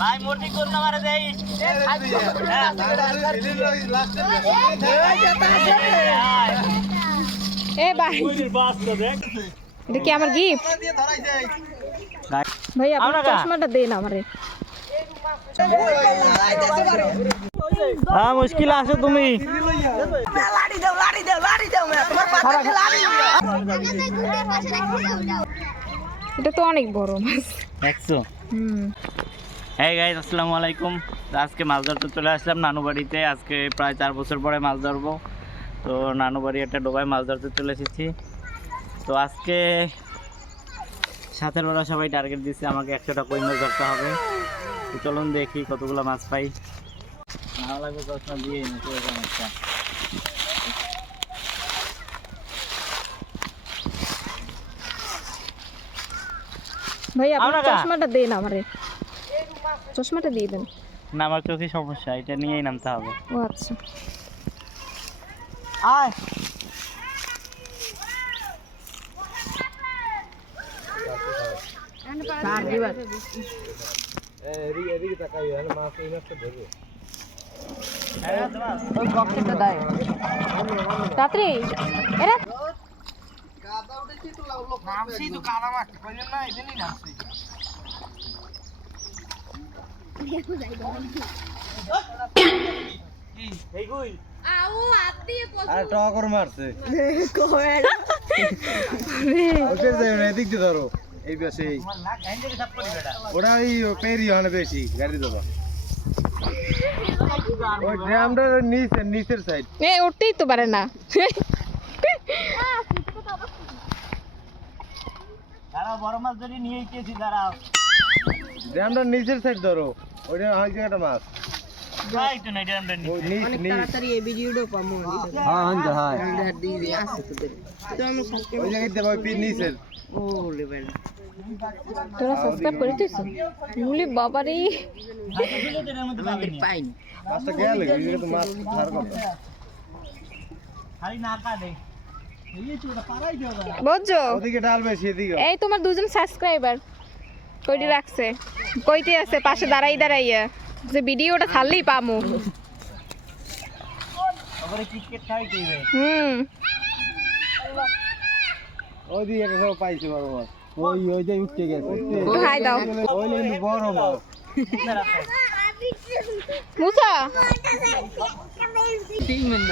ভাই মোটি কোন নাম্বারে দেই এ ভাই এটা কি আমার গিফট ভাই আপনার চশমাটা দেন আমারে হ্যাঁ মুশকিল আছো তুমি এটা তো অনেক বড় মাছ দেখছো এই গাইস আসসালামু আলাইকুম আজকে মাছ ধরতে চলে আসলাম নানু বাড়িতে আজকে প্রায় 4 বছর পরে মাছ ধরবো তো নানু বাড়ি একটা ডোবায় মাছ ধরতে চলে এসেছি তো আজকে সাথের ওরা সবাই টার্গেট দিচ্ছে আমাকে 100টা কই মাছ ধরতে হবে তো চলুন দেখি কতগুলো মাছ পাই ভালো লাগবে চশমা দিয়ে নিতে একটা ভাই আপনার চশমাটা দেন আমারে চশমাটা দিয়ে দেন না আমার চোখে সমস্যা এটা নিয়েই নামতে হবে ও আচ্ছা আয় চার দিবার এদিকে তাকাই মাছ এই মাছটা ধরবে ওই বক্সটা দাও রাত্রি এরা কাদা উঠেছি তো লোক নামছি তো কাদা মাছ কইলেন না এখানেই নামছি এই কই আও আত্তি আরে টকর মারছে কই ওকে যাই না এদিক দিয়ে ধরো এই পাশে ওটা ওই পেরি হয় বেশি গাড়ি দেবো ওই ড্রামটার নিচের সাইড এ উঠতেই তো পারে না দাঁড়াও বড় মাছ ধরে নিয়ে গেছি দাঁড়াও ড্রামটার নিচের সাইড ধরো ওইটা হয় একটা মাছ ভাই তো নাই ড্রামটা ওই নিচ নিচ তাড়াতাড়ি এই ভিডিওটা পাবো হ্যাঁ হ্যাঁ হ্যাঁ দিয়ে আসছে তোদের তো আমি ওই জায়গায় দেবো ওই নিচের ও রে বেলা তোরা সাবস্ক্রাইব করে দিছ মুলি বাবা রে পাইনি মাছটা গেল ওই জায়গায় তো মাছ ছাড় কথা খালি না কাটে বুঝছো ওদিকে ডাল বেশি এদিকে এই তোমার দুজন সাবস্ক্রাইবার কইটি রাখছে কইতে আছে পাশে দাঁড়াইয়া যে ভিডিওটা ছাড়লেই পামু ওরে ক্রিকেট খাই দিবে ওই দিকে একটা সব পাইছে বড় মাছ ওই যে উঠতে গেছে হাই দাও ওই কিন্তু বড় মাছ মুসা তিন মিনিট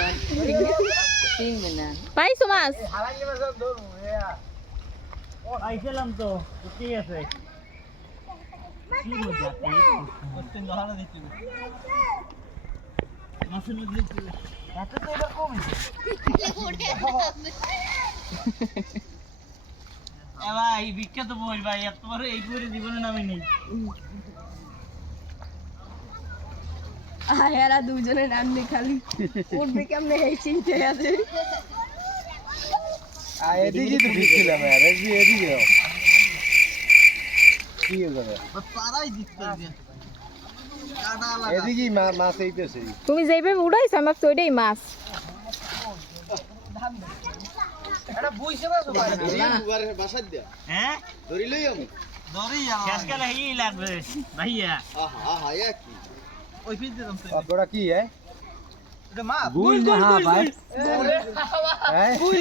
পাইছো মাছ আইছিলাম তো ঠিক আছে ভাই বিখ্যাত বই ভাই এত বড় এই বইয়ের জীবনে নামে নেই এরা দুজনে নামনি খালি উঠবে কেমনে এই চিনতে আছে এদিকে তো দিচ্ছিলাম এদিকে কি করে এদিকে মাছ এইতেছে তুমি যেইভাবে উড়াইছো আমার তো ওইটাই মাছ হ্যাঁ ধরিলই আমি শেষ কালে এই লাগবে ভাইয়া ওই ফিজ দিলাম আপনারা কি এটা মাছ গুল হ্যাঁ ভাই গুল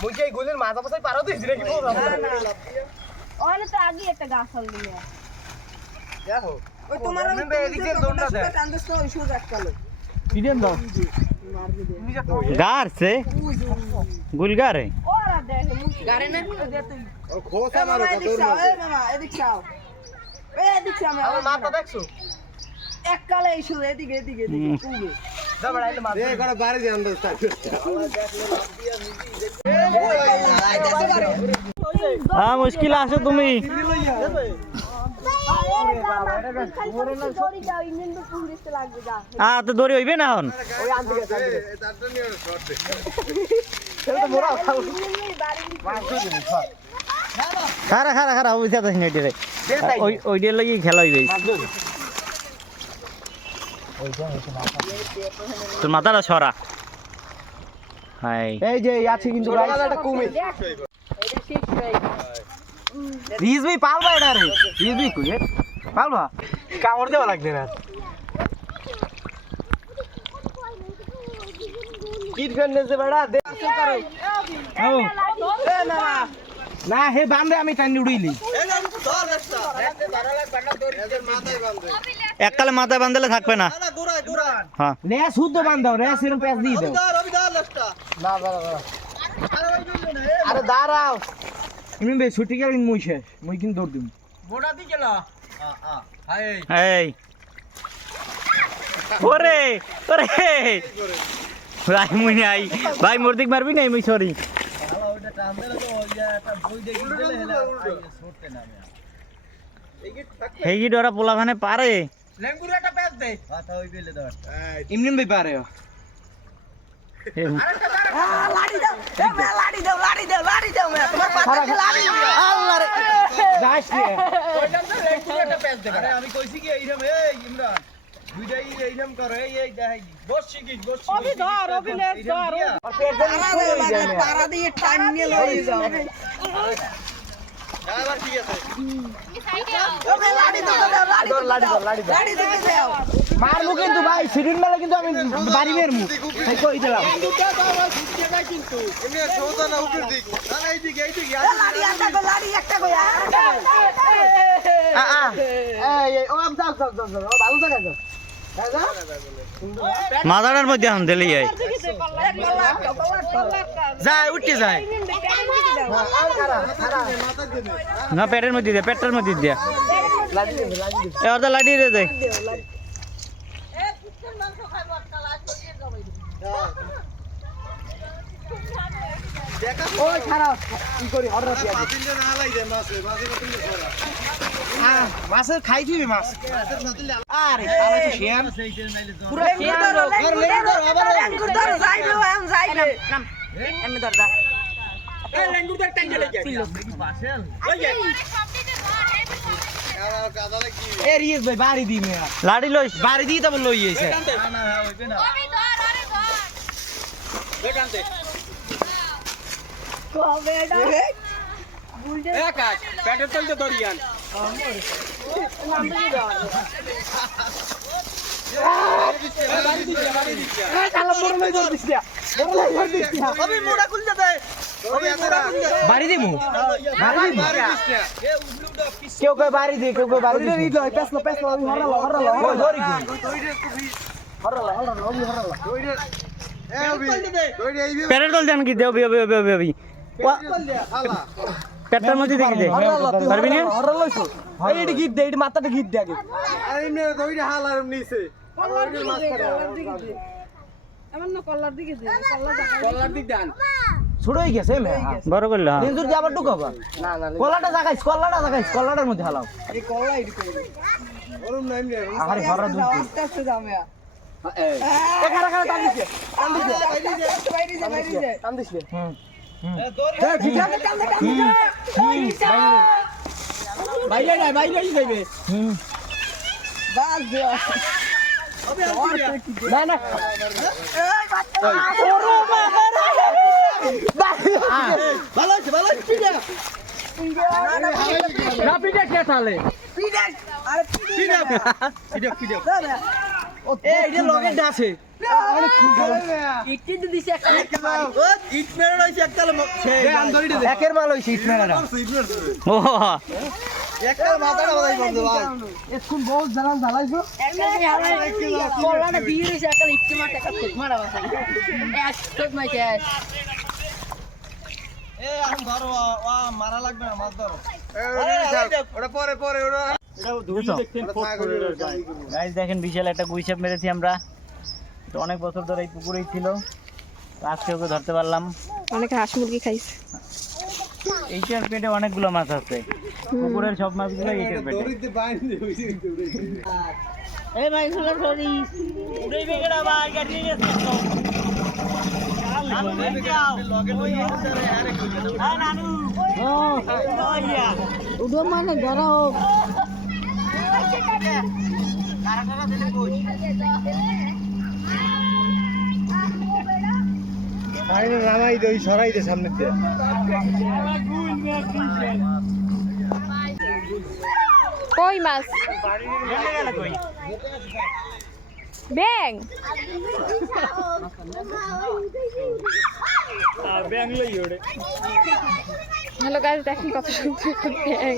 মুই কি গুলের মাথা পাশে পারো দিছি নাকি বলরাম ওখানে তো আগে একটা গাছ হল দিলে দেখো ওই তোমার এদিকে দোনটা দে টান্দস তো ওই সুজ আটকালো পিডিয়াম দাও গারছে গুলগারে ওরা দেখে গারে না ও খোসা মারো কত মামা এদিক চাও এদিক চাও আমার মাথা দেখছো এক কালে এই সুজ এদিকে পুবে দা বড়াইলে মাথা দে করে বাড়ি দে আন্দাজ তা হ্যাঁ মুশকিল আছো তুমি তো দড়ি হইবে না এখন ওই আনতে গেছে তারটা নিয়ে শর্ট দে সেটা তো মোরা খাও খারা খারা খারা ওই সাথে নেটে রে ওই ডের লাগি খেলা হইবে তোর মাথাটা সরা হাই এই যে আছে কিন্তু ভাই এটা কুমির রিজবি পালবা এটা রে রিজবি কই পালবা কামড় দেওয়া লাগবে না কিট ফেলনে যে বড়া দে ও এ না না হে বান্দে আমি টানি উড়িলি এককালে মাথায় বাঁধলে থাকবে না হ্যাঁ রে শুদ্ধ বান্দাও রে সিরম পেছ দি দাও না আরে দাঁড়াও তুমি বে ছুটি গেল মুই শেষ মুই কিন্তু দৌড় দিম মোড়া দি গেল এই ওরে ওরে ভাই মুই আই ভাই মোর দিক মারবি নাই মুই সরি হেগি ডরা পোলাখানে পারে লেঙ্গুর একটা পেছ দে কথা হই গেলে দাও ইমনিম ভাই পারে তোমার পাতা লাড়ি আল্লাহ রে যাস রে ওইটাম তো লেঙ্গুর একটা পেছ দে আরে আমি কইছি কি এইরকম এই ইমরান দুইটাই এইরকম করে এই দেখাই বস শিখিস অবি ধর অবি লে ধর আর পেট দিয়ে পারা দিয়ে টাইম নিয়ে লই যাও এবার ঠিক আছে ওকে লাড়ি দাও লাড়ি দাও মারমু কিন্তু ভাই সিরিন মেলা কিন্তু আমি বাড়ি মেরমু তাই কই দিলাম কিন্তু এমনি সোজা না উপর দিক না এই দিকে লাড়ি একটা কই এই ও আম যাও ভালো জায়গা যাও মাদারের মধ্যে আন দিলি আই যায় উঠে যায় না পেটের মধ্যে দে পেটের মধ্যে দে এবার তো লাড়ি দে দে ওই খারাপ কি করি অর্ডার দিয়া পাতিলে না হালাই দে মাছের খাই দিবি মাছ আরে আরে তো শেয়ার পুরো শেয়ার লেঙ্গুর ধর যাইবে আম যাইবে নাম এমনি ধর যা এ লেঙ্গুর ধর টাইম চলে যায় পাশেল ওই যে এ রিয়েস ভাই বাড়ি দি মেয়া লাড়ি লইস বাড়ি দি তবে লই আইছে না না হইবে না ওই ধর আরে ধর বেটানতে কবে এটা বুলতে এ কাজ পেটের তলতে দড়িয়ান বাড়ি দিমু কেউ কয় বাড়ি দি কেউ কয় বাড়ি দি পেছলো পেছলো আমি হরালো ধরি পেটের তল দেন কি দেও বি বি বি বি পেটের মধ্যে দেখি দে পারবি না হরালাইছো এইটি গিট দে এইটি মাথাটা গিট দে আগে আরে এমনি দইটা হালার নিছে কলার দিকে দে আমার না কলার দিকে দে কলার দিক দেন ছোট হয়ে গেছে মে বড় করলে হ্যাঁ নিন্দুর দিয়ে আবার ঢুকাবা না না কলাটা জাগাইছ কলাটার মধ্যে হালাও এই কলা এডি কই ওরম নাম রে আরে হরা দুধ আস্তে আস্তে যাবে এ খারা খারা টান দিছে বাইরে টান দিছে বাইরে যাইবে বাস দে না না ভালো আছে পিঠা না পিঠা কে তাহলে পিডা আরে পিঠা এই যে লগে আছে আরে খুব ইট দিছে একটা ইট মেরে রইছে একটা একের মাল হইছে ইট মেরাটা ও একটা মাথাটা বলাই বন্ধ ভাই এখন বহুত জানান ঢালাইছো কলাটা দিয়ে দিছে একটা ইট টাকা ফুট মারা বাসা এক ফুট মাইছে এ এখন ধরো মারা লাগবে না মাছ ধরো ওটা পরে ওটা গাইস দেখেন বিশাল একটা গুইসাপ মেরেছি আমরা তো অনেক বছর ধরে এই পুকুরেই ছিল তো আজকে ওকে ধরতে পারলাম অনেক হাঁস মুরগি খাইছে এইটার পেটে অনেকগুলো মাছ আছে পুকুরের সব মাছগুলো এইটার পেটে এই ভাই গুলো ধরি উড়াই বেগড়া ভাই গাড়ি নিয়ে যাচ্ছে উডো মানে ধরাও আরে নামাই দে ওই সরাই দে সামনে দিয়ে কই মাছ ব্যাং হ্যালো গাইস দেখেন কত সুন্দর ব্যাং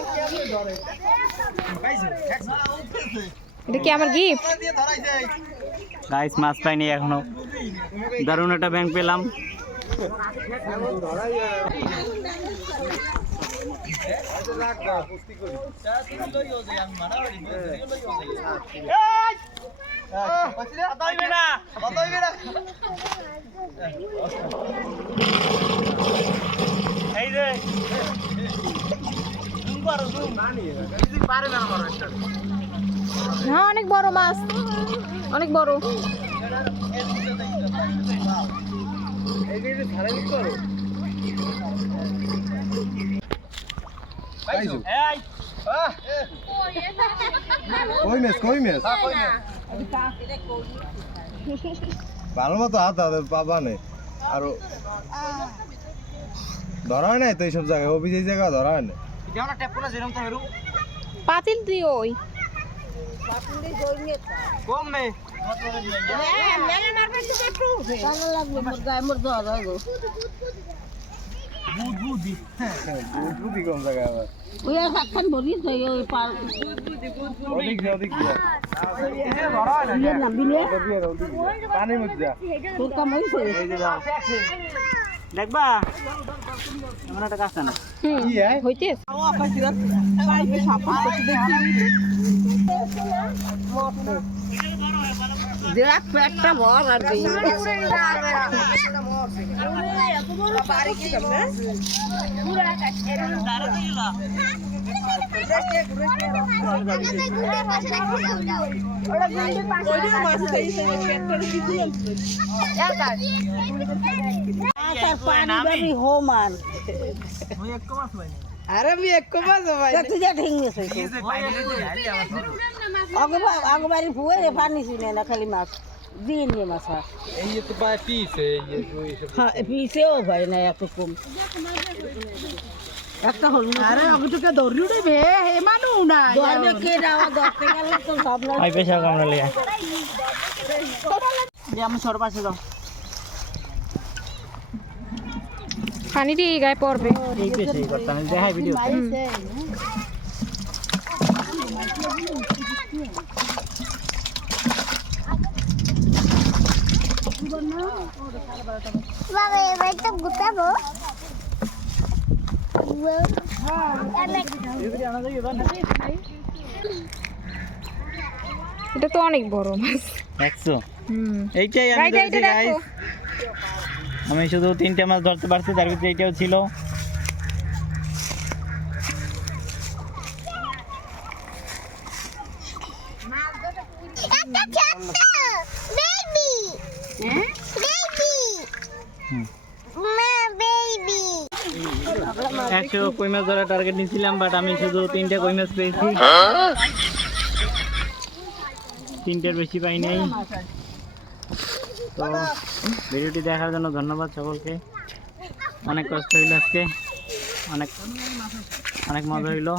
এটা কি আমার গিফট গাইস মাছ পাইনি এখনো দারুণ একটা ব্যাং পেলাম হ্যাঁ অনেক বড় মাছ অনেক বড় কই মেস ভালো মতো হাত পাবা নেই আর ধরা হয় নাই তো এইসব জায়গায় অফিস এই জায়গায় ধরা হয় না পাতিল দিও ওই বুদ্ধি কম জায়গায় আবার পানির মধ্যে দেখবা এমন একটা কাজ না কি হইতে একটা বল আর হোমান আরে আমি এক মাছ ভাই তুই যা ঠিক নিছিস আগবারি ফুয়ে পানি ছিল না খালি মাছ দিয়ে নিয়ে মাছ এই তো পায় পিছে হ্যাঁ পিছেও ভাই না এত কম একটা হল আরে অগটুকে দৌড়ি উঠবে হে মানু না দৌড়বে কে রাওয়া দৌড়তে গেলে তো সব না আই পেশা কামড়া লিয়া যে আমি সর পাশে দাও পানিটি গায়ে পড়বে এই পেশাই করতাম দেখাই ভিডিও বাবা এবার তো গুতাবো এটা তো অনেক বড় মাছ 100 এইটাই আমি ধরেছি গাইস আমি শুধু 3টা মাছ ধরতে পারছি তার ভিতরে এইটাও ছিল বেবি বেবি মা বেবি 100 কই মাছ ধরার টার্গেট নিয়েছিলাম বাট আমি শুধু 3টা কই মাছ পেয়েছি 3টার বেশি পাই নাই তো ভিডিওটি দেখার জন্য ধন্যবাদ সকলকে অনেক কষ্ট হইল আজকে অনেক মজা হইলো